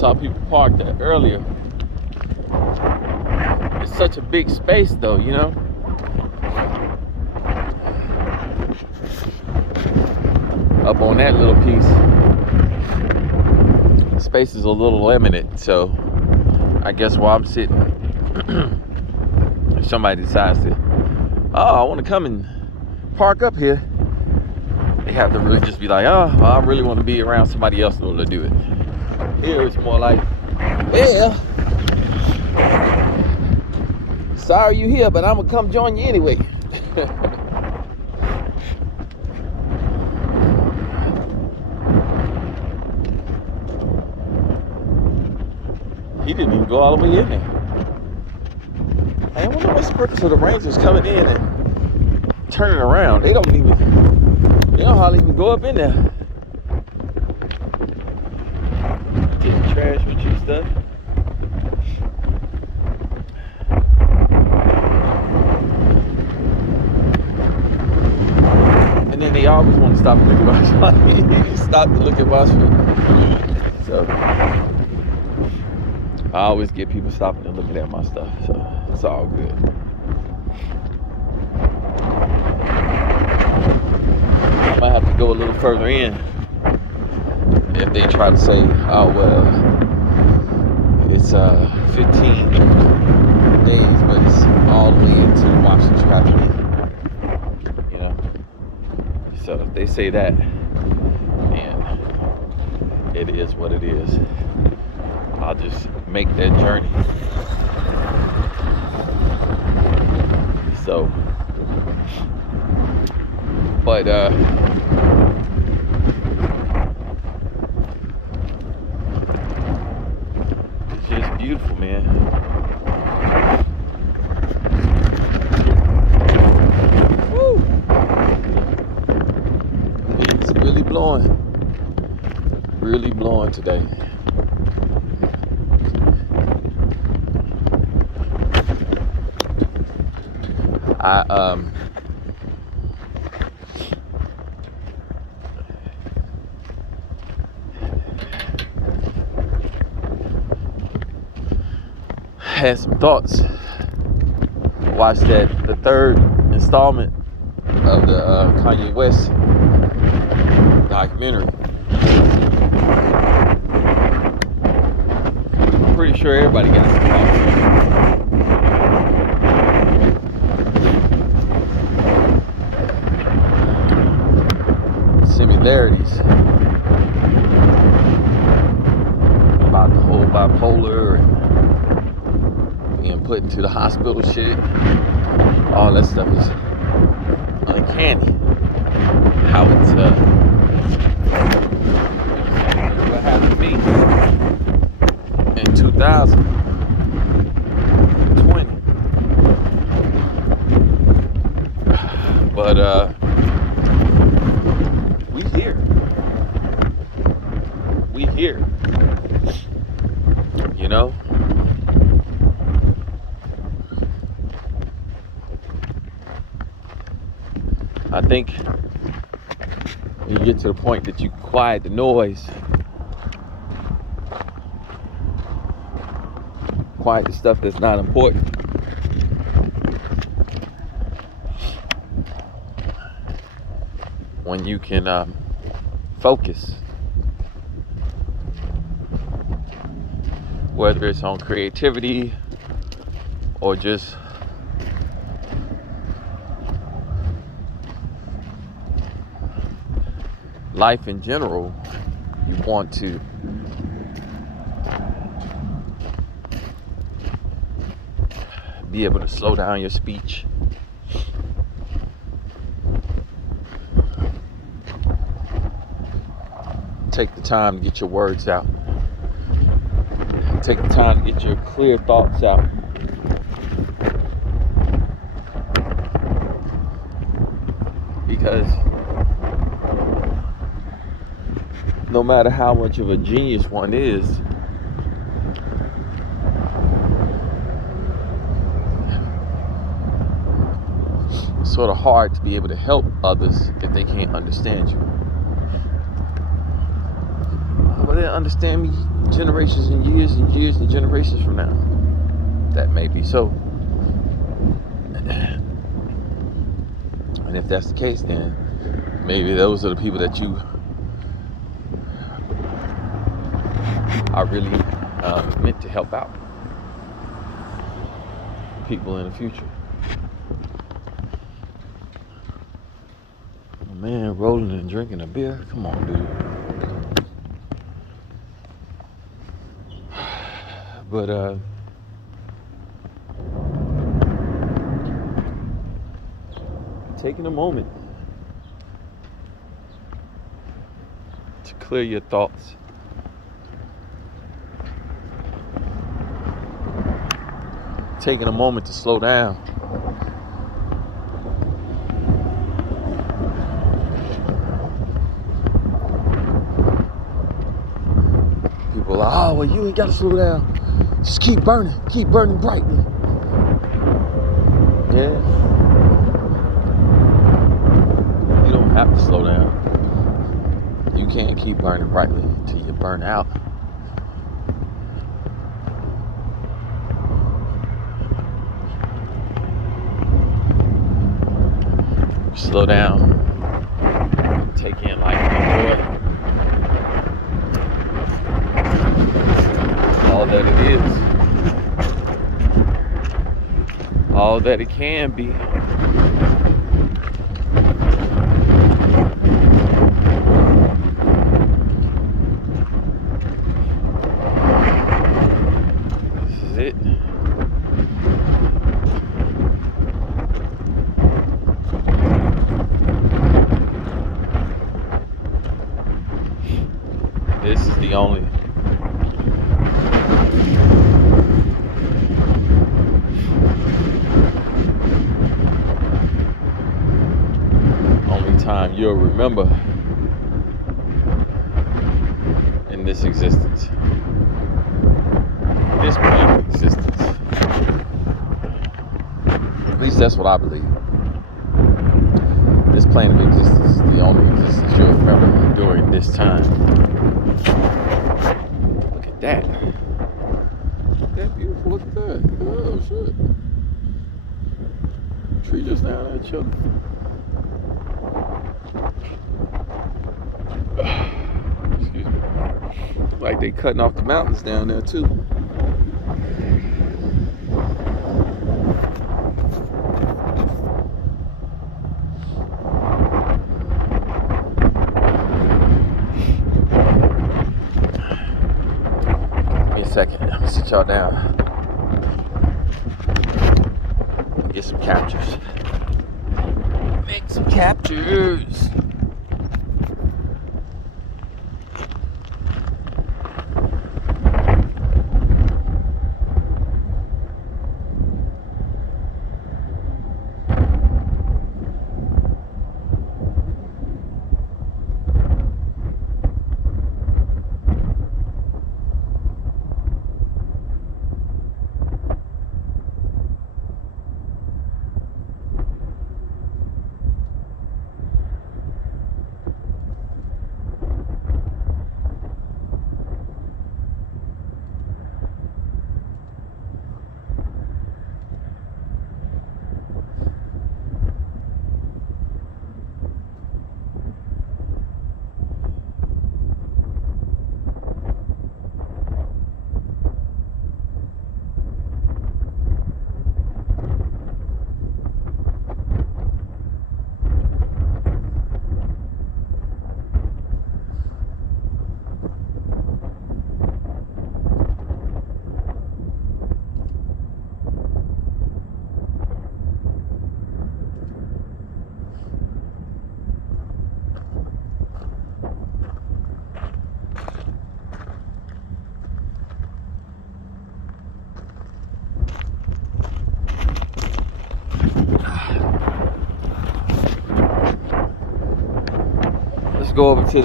saw people parked there earlier. It's such a big space though, you know. Up on that little piece, space is a little limited, so I guess while I'm sitting, if somebody decides to, I want to come and park up here, they have to really just be like, I really want to be around somebody else in order to do it. Here it's more like, well, sorry you here, but I'm gonna come join you anyway. He didn't even go all the way in there. I wonder what's the purpose of the Rangers coming in and turning around. They don't hardly even go up in there. Getting trash with you stuff. And then they always want to stop and look at my shit. Stop to look at my shit. So I always get people stopping and looking at my stuff, so it's all good. I might have to go a little further in if they try to say, oh well, it's 15 days, but it's all the way into Washington traffic, you know. So if they say that, and it is what it is. I'll just make that journey. So, but it's just beautiful, man. Woo! It's really blowing today. I had some thoughts. Watched the third installment of the Kanye West documentary. I'm pretty sure everybody got some thoughts. Similarities about the whole bipolar and being put into the hospital shit. All that stuff is uncanny. How it's what happened to me in 2020. But we here, you know. I think when you get to the point that you quiet the noise, quiet the stuff that's not important, when you can focus, whether it's on creativity or just life in general, you want to be able to slow down your speech. Take the time to get your words out. Take the time to get your clear thoughts out. Because no matter how much of a genius one is, it's sort of hard to be able to help others if they can't understand you. But they'll understand me generations and years and years and generations from now. That may be so. And if that's the case, then maybe those are the people that you are really meant to help out. People in the future. Oh, man, rolling and drinking a beer. Come on, dude. But taking a moment to clear your thoughts. Taking a moment to slow down. People are like, oh, well, you ain't got to slow down. Just keep burning brightly. Yeah. You don't have to slow down. You can't keep burning brightly until you burn out. Slow down. Take in life and enjoy all that it is. All that it can be. This is it. This is the only time you'll remember in this existence. This plane of existence. At least that's what I believe. This plane of existence is the only existence you'll remember during this time. Look at that. Look at that beautiful. Look at that. Oh shit. Tree just down there chilling. Excuse me. Like they cutting off the mountains down there too. Give me a second. I'm gonna sit y'all down. Get some captures. Make some captures. Let's go over to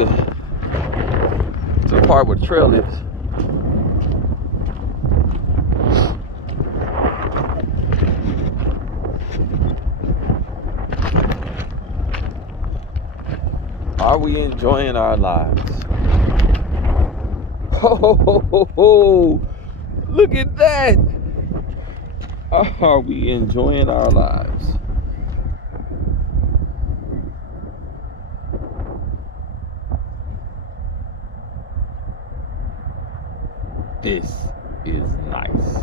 the part where the trail is. Are we enjoying our lives? Oh, look at that. Are we enjoying our lives? This is nice.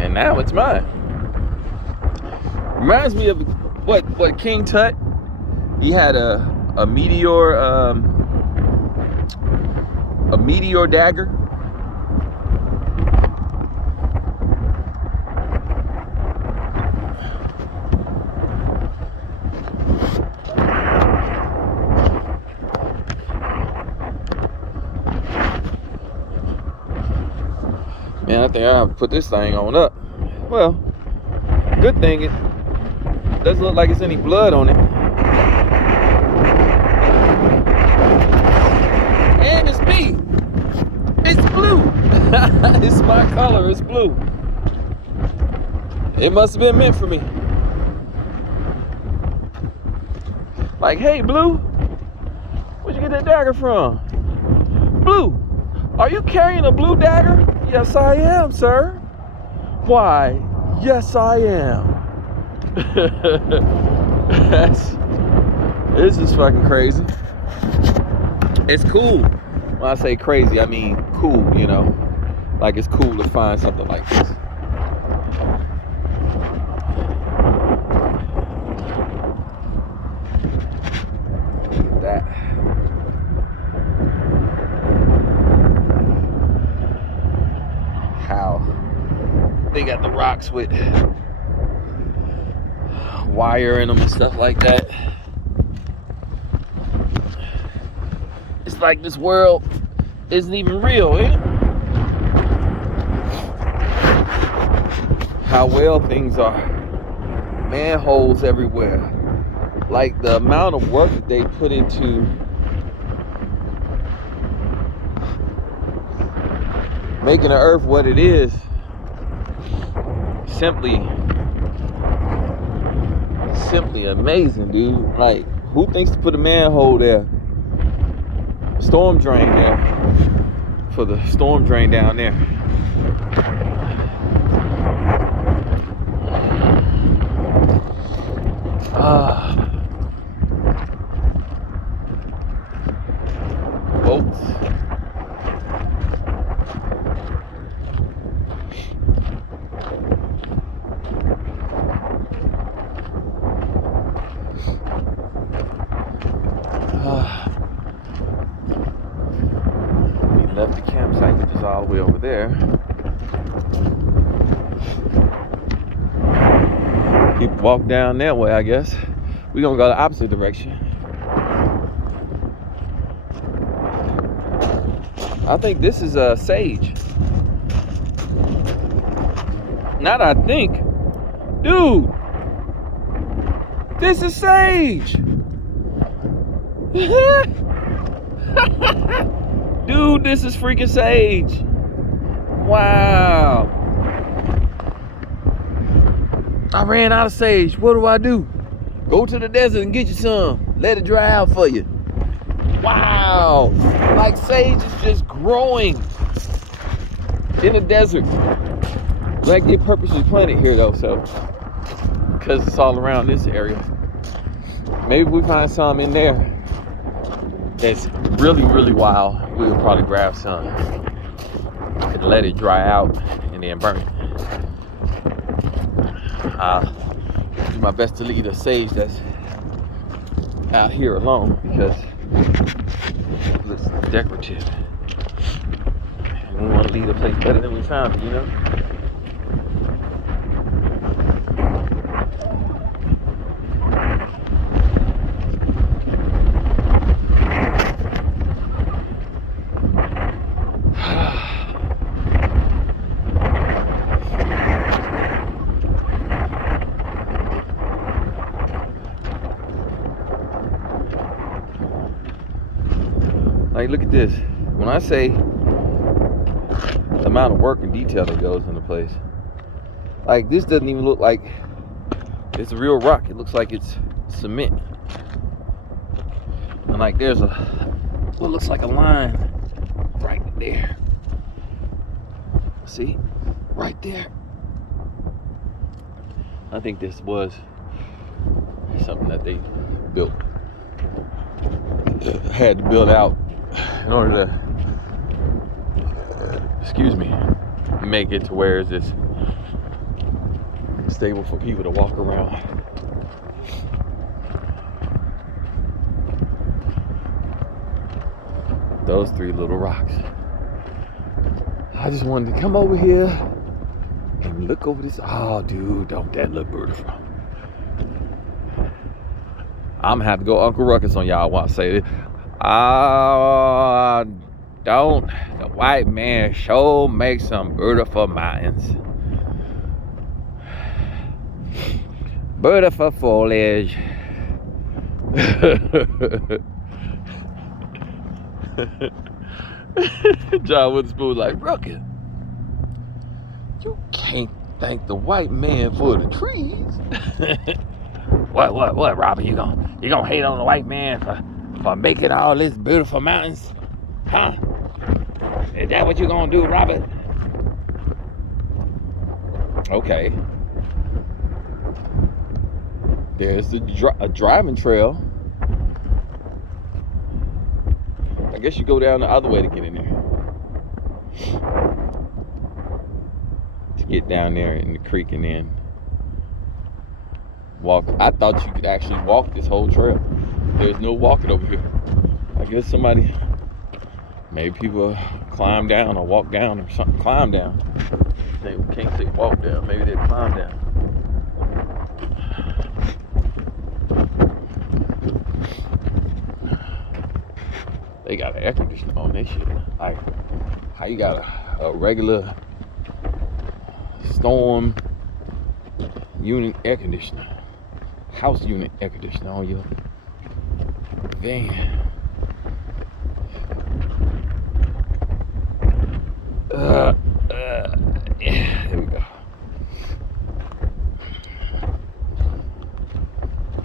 And now it's mine. Reminds me of what King Tut. He had a meteor dagger. Man, I think I have to put this thing on up. Well, good thing it doesn't look like it's any blood on it. And it's me. It's blue. It's my color. It's blue. It must have been meant for me. Like, hey, Blue, where'd you get that dagger from? Blue, are you carrying a blue dagger? Yes, I am, sir. Why? Yes, I am. This is fucking crazy. It's cool. When I say crazy, I mean cool, you know. Like, it's cool to find something like this. That. How they got the rocks with wire in them and stuff like that. It's like this world isn't even real, ain't it? How well things are. Manholes everywhere. Like the amount of work that they put into making the earth what it is, simply amazing, dude. Like, who thinks to put a manhole there? Storm drain there. For the storm drain down there. Boats. We left the campsite, which is all the way over there. Keep walk down that way, I guess. We're gonna go the opposite direction. I think this is a sage. Not I think. Dude, this is sage. Dude, this is freaking sage. Wow. I ran out of sage. What do? Go to the desert and get you some. Let it dry out for you. Wow. Like, sage is just growing in the desert. Like, they purposely planted here though, so because it's all around this area. Maybe if we find some in there that's really, really wild, we'll probably grab some and let it dry out and then burn it. I'll do my best to leave the sage that's out here alone because it looks decorative. And we want to leave the place better than we found it, you know? Like, look at this. When I say the amount of work and detail that goes into place, like, this doesn't even look like it's a real rock. It looks like it's cement. And like there's what looks like a line right there. See? Right there. I think this was something that they built. Had to build out in order to, make it to where it's just stable for people to walk around. Those 3 little rocks. I just wanted to come over here and look over this. Oh, dude, don't that look beautiful? I'm gonna have to go Uncle Ruckus on y'all while I say this. Don't the white man sure make some beautiful mountains. Beautiful foliage. John Witherspoon like, Ruckus, you can't thank the white man for the trees. What, Robert? You gonna hate on the white man for making all these beautiful mountains? Huh? Is that what you gonna do, Robert? Okay. There's a driving trail. I guess you go down the other way to get in there. To get down there in the creek and then walk. I thought you could actually walk this whole trail. There's no walking over here. I guess maybe people climb down or walk down or something. Climb down. They can't say walk down. Maybe they climb down. They got an air conditioner on this shit. Like, how you got a regular storm unit air conditioner, house unit air conditioner on your van? Yeah, there we go.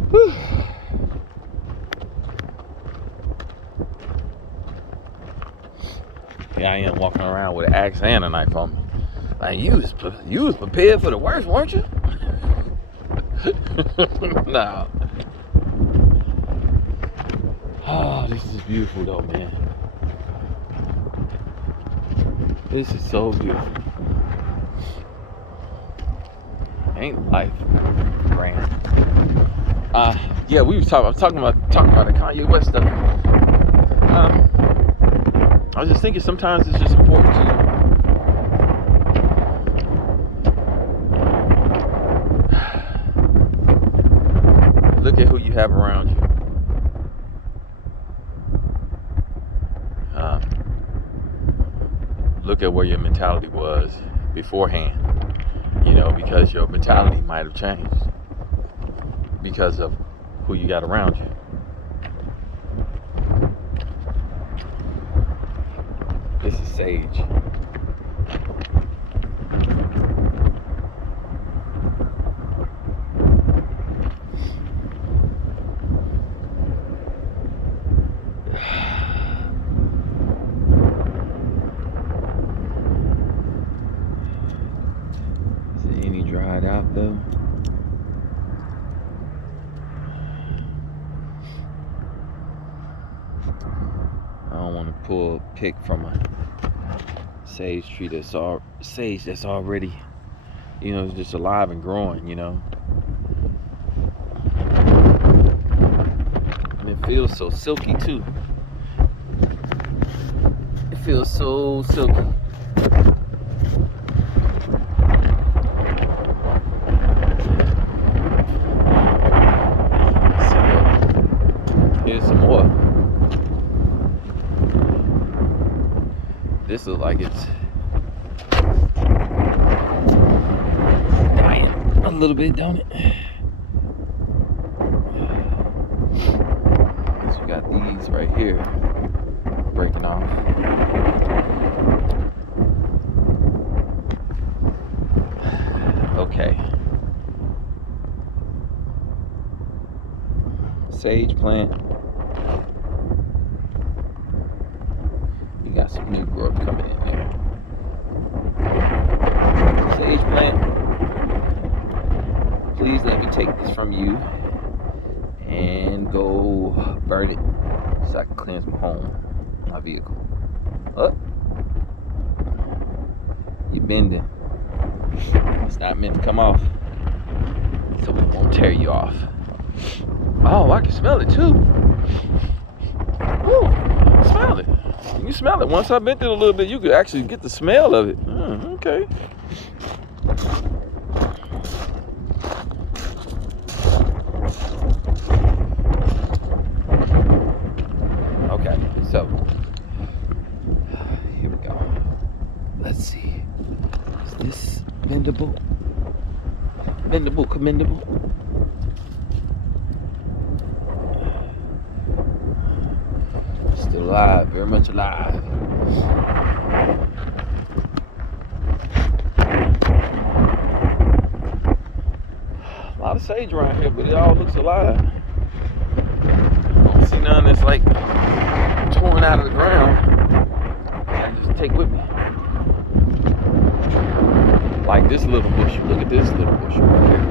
Whew. Here I am walking around with an axe and a knife on me. Like, you was prepared for the worst, weren't you? Nah. Oh, this is beautiful though, man. This is so beautiful. Ain't life grand? Yeah, I was talking about the Kanye West stuff. I was just thinking sometimes it's just important to look at who you have around you. Look at where your mentality was beforehand, because your mentality might have changed because of who you got around you. This is sage. Is it any dried out though? I don't want to pull a pick from a sage tree that's already, it's just alive and growing, And it feels so silky too. It feels so silky. Here's some more. This looks like it's dying a little bit, don't it? So we got these right here breaking off. Okay. sage plant. You got some new growth coming in there. Sage plant, please let me take this from you and go burn it so I can cleanse my home, my vehicle. Oh, you're bending. It's not meant to come off, so we won't tear you off. Oh, I can smell it too. Woo, smell it. You can smell it. Once I bent it a little bit, you could actually get the smell of it. Okay. Okay, so here we go. Let's see. Is this bendable? Bendable, commendable. Still alive, very much alive. A lot of sage around here, but it all looks alive. I don't see none that's like torn out of the ground. I just take with me. Like this little bush. Look at this little bush right here.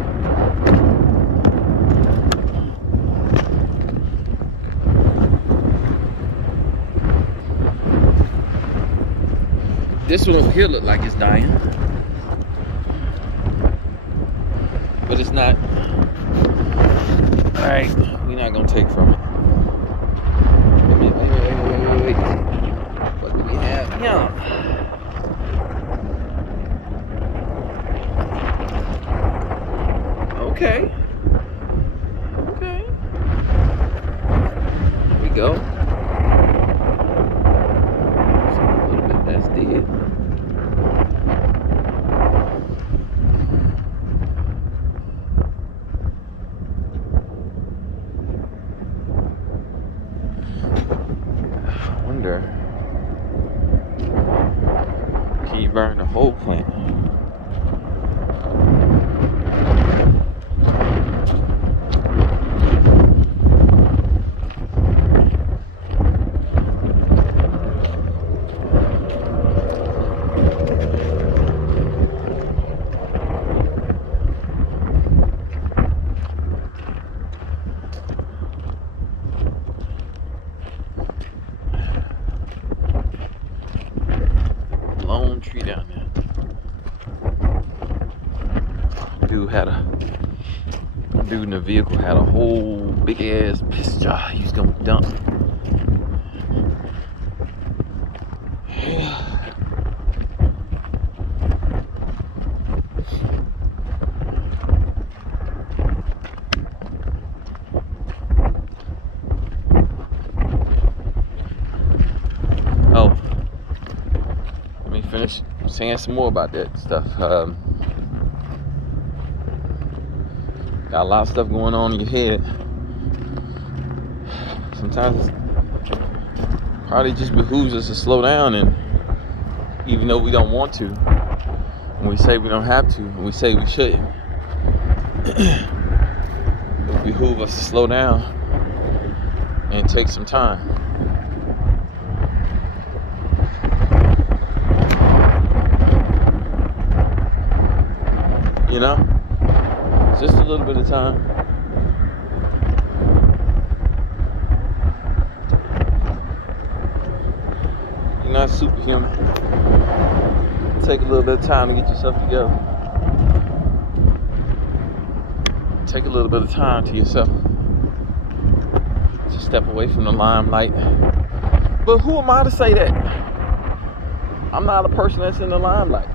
This one over here look like it's dying, but it's not. All right, we're not gonna take from it. Wait. What do we have here? Okay. There we go. A little bit that's dead. Can you burn the whole plant? Tree down there. Dude in the vehicle had a whole big ass piss jar he was gonna dump. Oh. Finish saying some more about that stuff. Got a lot of stuff going on in your head. Sometimes it probably just behooves us to slow down, and even though we don't want to, and we say we don't have to, and we say we shouldn't, it behooves us to slow down and take some time. You know, just a little bit of time. You're not superhuman. Take a little bit of time to get yourself together. Take a little bit of time to yourself. Just step away from the limelight. But who am I to say that? I'm not a person that's in the limelight.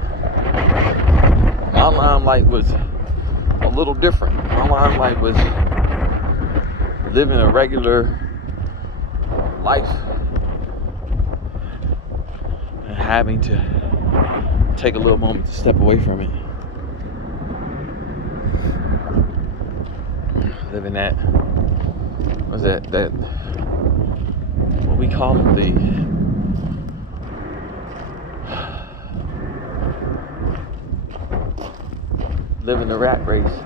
My limelight was a little different. My limelight was living a regular life and having to take a little moment to step away from it. Living that, what's that, what we call it, living the rat race.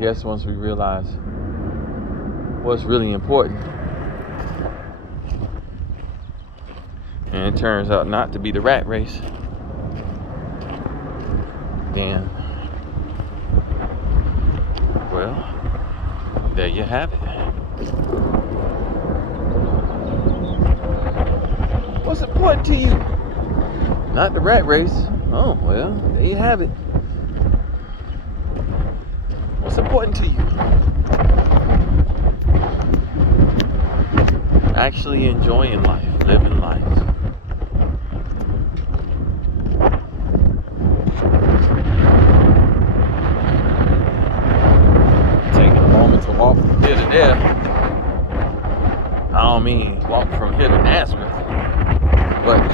guess once we realize what's really important, and it turns out not to be the rat race, then, well, there you have it. What's important to you? Not the rat race. Oh, well, there you have it. What's important to you? Actually enjoying life, living life. Taking a moment to walk from here to there. I don't mean walk from here to Nazareth, but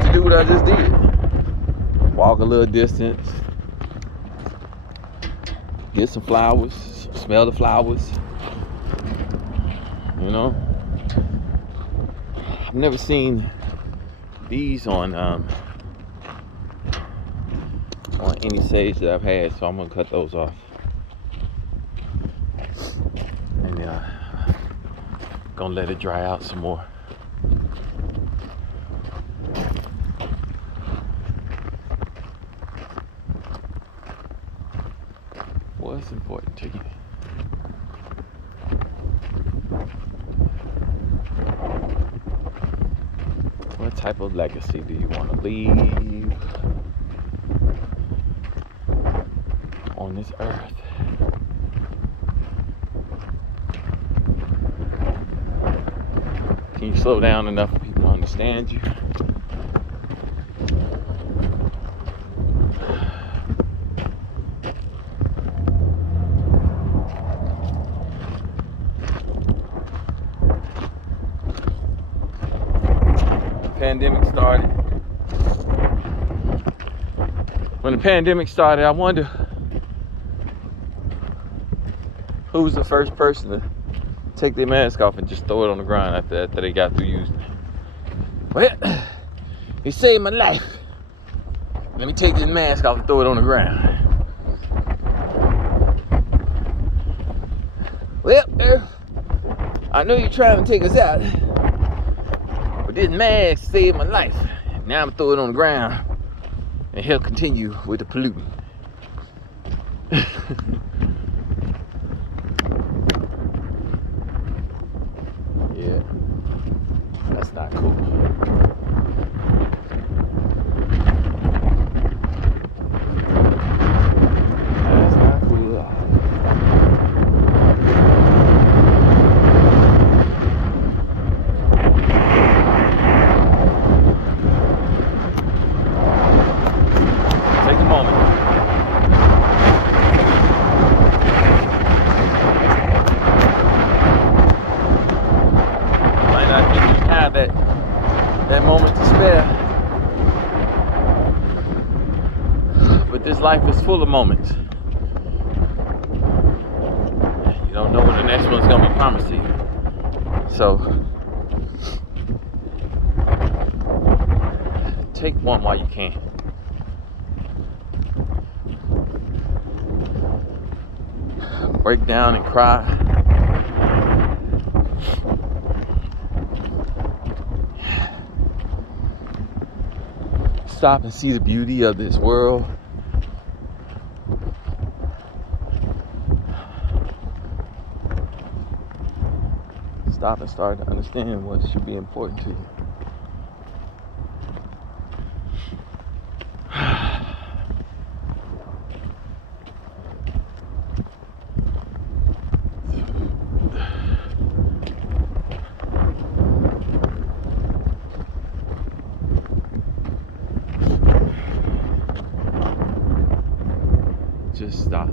to do what I just did. Walk a little distance, get some flowers, smell the flowers. You know, I've never seen these on any sage that I've had, so I'm gonna cut those off. And gonna let it dry out some more. What's important to you? What type of legacy do you want to leave on this earth? Can you slow down enough for people to understand you? Pandemic started. When the pandemic started, I wonder who was the first person to take their mask off and just throw it on the ground after they got through using it. Well, he saved my life. Let me take this mask off and throw it on the ground. Well, I know you're trying to take us out, but this mask saved my life. Now I'm gonna throw it on the ground and he'll continue with the polluting. Yeah, that's not cool. That's not cool at all. Take a moment. Might not think you have that moment to spare, but this life is full of moments. You don't know when the next one's gonna be promised to you. So take one while you can. Break down and cry. Stop and see the beauty of this world. Stop and start to understand what should be important to you. Just stop.